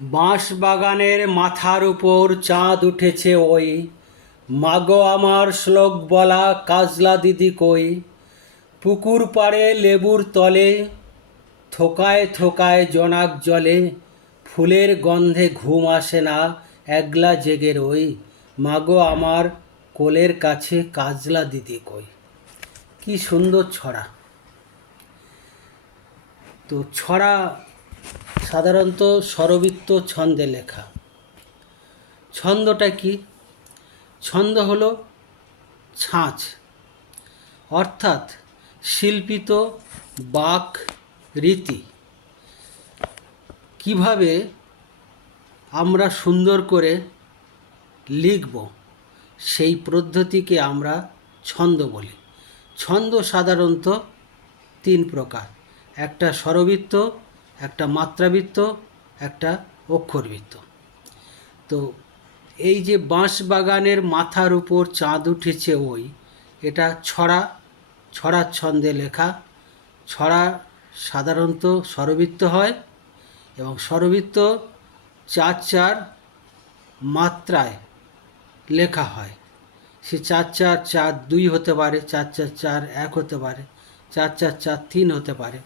বাঁশ বাগানের মাথার উপর চাঁদ উঠেছে ওই, মাগো আমার শ্লোক বলা কাজলা দিদি কই। পুকুর পাড়ে লেবুর তলে থোকায় থোকায় জোনাক জলে, ফুলের গন্ধে ঘুম আসে না, একলা জেগে রই, মাগো আমার কোলের কাছে কাজলা দিদি কই। কি সুন্দর ছড়া। তো ছড়া সাধারণত স্বরবৃত্ত ছন্দে লেখা। ছন্দটা কি? ছন্দ হলো ছাঁচ, অর্থাৎ শিল্পিত বাক রীতি। কিভাবে আমরা সুন্দর করে লিখব সেই পদ্ধতিকে আমরা ছন্দ বলি। ছন্দ সাধারণত তিন প্রকার: একটা স্বরবৃত্ত, একটা মাত্রাবৃত্ত, একটা অক্ষরবৃত্ত। তো এই যে বাঁশ বাগানের মাথার উপর চাঁদ উঠেছে ওই, এটা ছড়ার ছন্দে লেখা। ছড়া সাধারণত স্বরবৃত্ত হয় এবং স্বরবৃত্ত চার চার মাত্রায় লেখা হয়। সে চার চার চার দুই হতে পারে, চার চার চার এক হতে পারে, চার চার চার তিন হতে পারে।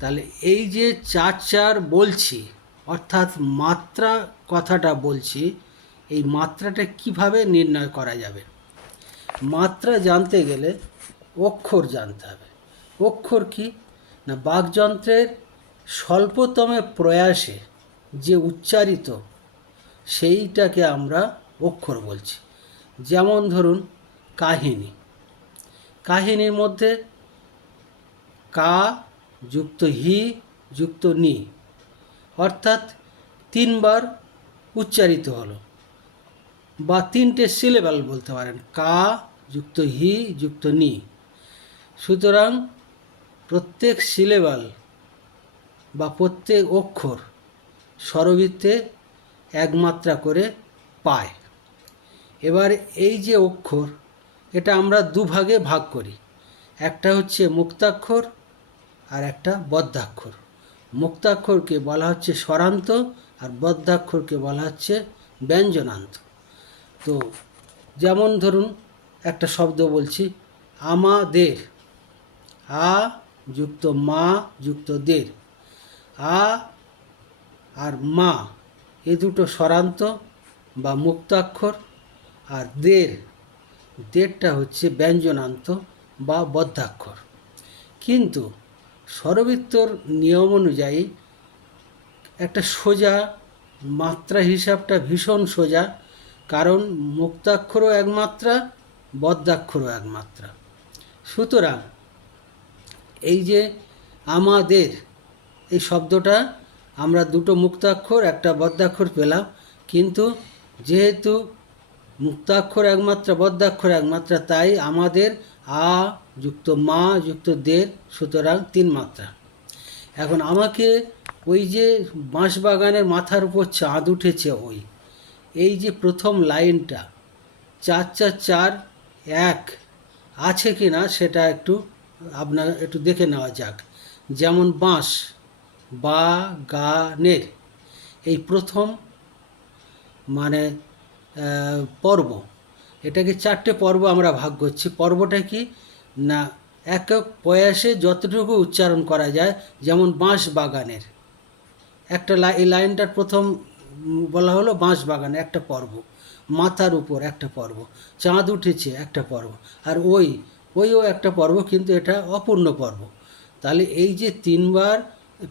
তাহলে এই যে চার চার বলছি, অর্থাৎ মাত্রা কথাটা বলছি, এই মাত্রাটা কিভাবে নির্ণয় করা যাবে? মাত্রা জানতে গেলে অক্ষর জানতে হবে। অক্ষর কি না, বাকযন্ত্রের স্বল্পতম প্রয়াসে যে উচ্চারিত, সেইটাকে আমরা অক্ষর বলছি। যেমন ধরুন কাহিনী। কাহিনীর মধ্যে কা যুক্ত হি যুক্ত নি, অর্থাৎ তিনবার উচ্চারিত হলো, বা তিনটে সিলেবাল বলতে পারেন, কা যুক্ত হি যুক্ত নি। সুতরাং প্রত্যেক সিলেবাল বা প্রত্যেক অক্ষর স্বরবৃত্তে একমাত্রা করে পায়। এবার এই যে অক্ষর, এটা আমরা দুভাগে ভাগ করি। একটা হচ্ছে মুক্তাক্ষর আর একটা বদ্ধাক্ষর। মুক্তাক্ষরকে বলা হচ্ছে স্বরান্ত, আর বদ্ধাক্ষরকে বলা হচ্ছে ব্যঞ্জনান্ত। তো যেমন ধরুন একটা শব্দ বলছি, আমাদের। আ যুক্ত মা যুক্ত দের। আ আর মা এ দুটো স্বরান্ত বা মুক্তাক্ষর, আর দেরটা হচ্ছে ব্যঞ্জনান্ত বা বদ্ধাক্ষর। কিন্তু স্বরবৃত্তর নিয়ম অনুযায়ী একটা সোজা মাত্রা, হিসাবটা ভীষণ সোজা, কারণ মুক্তাক্ষরও এক মাত্রা, বদ্ধাক্ষরও এক মাত্রা। সুতরাং এই যে আমাদের এই শব্দটা আমরা দুটো মুক্তাক্ষর একটা বদ্ধাক্ষর পেলাম, কিন্তু যেহেতু মুক্তাক্ষর একমাত্রা, বদ্ধাক্ষর একমাত্রা, তাই আমাদের আ যুক্ত মা যুক্ত দের, সুতরাং তিন মাত্রা। এখন আমাকে ওই যে বাঁশবাগানের মাথার উপর চাঁদ উঠেছে ওই, এই যে প্রথম লাইনটা চার চার চার এক আছে কি না সেটা একটু আপনার একটু দেখে নেওয়া যাক। যেমন বাঁশ বা গানের এই প্রথম মানে পর্ব, এটাকে চারটে পর্ব আমরা ভাগ করছি। পর্বটা কি না, একক প্রয়াসে যতটুকু উচ্চারণ করা যায়। যেমন বাঁশ বাগানের একটা এই লাইনটার প্রথম বলা হলো বাঁশ বাগানে একটা পর্ব, মাথার উপর একটা পর্ব, চাঁদ উঠেছে একটা পর্ব, আর ওইও একটা পর্ব, কিন্তু এটা অপূর্ণ পর্ব। তাহলে এই যে তিনবার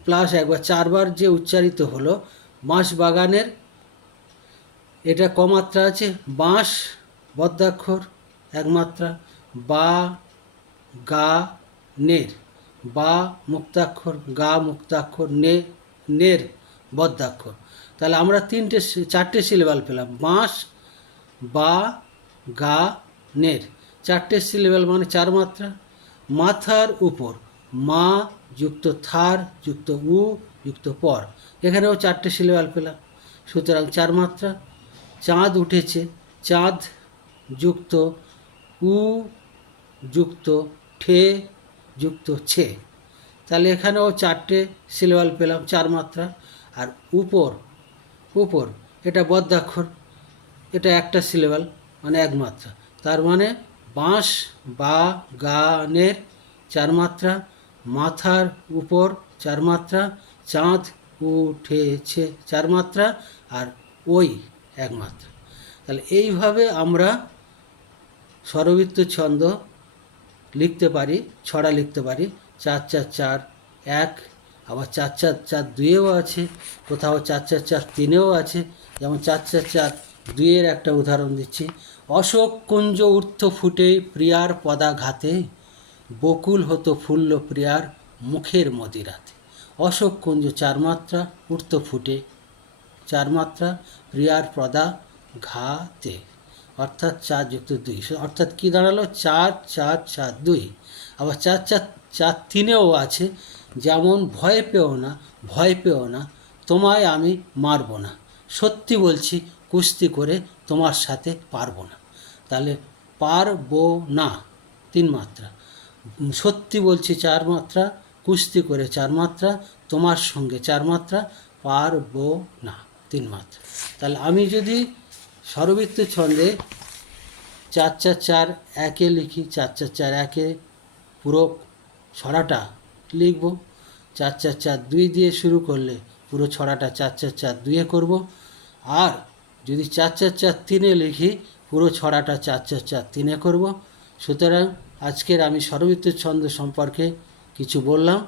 প্লাস একবার চারবার যে উচ্চারিত হলো বাঁশ বাগানের, এটা কমাত্রা আছে। বাঁশ বদ্ধাক্ষর একমাত্রা, বা গা নের, বা মুক্তাক্ষর, গা মুক্তাক্ষর, নের বদ্ধাক্ষর। তাহলে আমরা চারটে সিলেবাল পেলাম, বাঁশ বা গা নের, চারটে সিলেবাল মানে চার মাত্রা। মাথার উপর মা যুক্ত থার যুক্ত উ যুক্ত পর, এখানেও চারটে সিলেবাল পেলাম, সুতরাং চার মাত্রা। চাঁদ উঠেছে, চাঁদ যুক্ত উ যুক্ত ঠে যুক্ত ছে, তাহলে এখানেও চারটে সিলেবাল পেলাম, চার মাত্রা। আর উপর উপর, এটা বদ্যাক্ষর, এটা একটা সিলেবাল মানে এক মাত্রা। তার মানে বাঁশ বা গানের 4 মাত্রা, মাথার উপর 4 মাত্রা, চাঁদ উঠেছে 4 মাত্রা, আর ওই 1 মাত্রা। তাহলে এইভাবে আমরা স্বরবৃত্ত ছন্দ লিখতে পারি, ছড়া লিখতে পারি। 4-4-4 1, আবার 4-4-4 2-এও আছে, কোথাও 4-4-4 3-এও আছে। যেমন 4-4-4-2-এর একটা উদাহরণ দিচ্ছি। অশোক কুঞ্জ ঊর্ধ্ব ফুটে প্রিয়ার পদাঘাতে, বকুল হতো ফুল্ল প্রিয়ার মুখের মদিরাতে। অশোক কুঞ্জ 4 মাত্রা, ঊর্ধ্ব ফুটে 4 মাত্রা, প্রিয়ার পদাঘাতে, অর্থাৎ 4+2, অর্থাৎ কী দাঁড়ালো 4-4-4-2। আবার 4-4-4-3-এও আছে, যেমন ভয় পেও না, ভয় পেও না, তোমায় আমি মারব না, সত্যি বলছি কুস্তি করে তোমার সাথে পারবো না। তাহলে পারবো না 3 মাত্রা, সত্যি বলছি 4 মাত্রা, কুস্তি করে 4 মাত্রা, তোমার সঙ্গে 4 মাত্রা, পারবো না 3 মাত্রা। তাহলে আমি যদি স্বরবৃত্ত ছন্দে 4-4-4-1-এ লিখি, 4-4-4-1-এ পুরো ছড়াটা লিখব। 4-4-4-2 দিয়ে শুরু করলে পুরো ছড়াটা 4-4-4-2-এ করব। আর যদি 4-4-4-3-এ লিখি, পুরো ছড়াটা 4-4-4-3-এ করব। সুতরাং আজকের আমি স্বরবৃত্ত ছন্দ সম্পর্কে কিছু বললাম।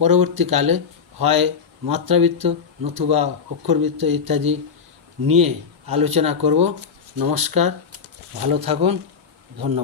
পরবর্তীকালে হয় মাত্রাবৃত্ত নতুবা অক্ষরবৃত্ত ইত্যাদি নিয়ে আলোচনা করব। নমস্কার, ভালো থাকুন, ধন্যবাদ।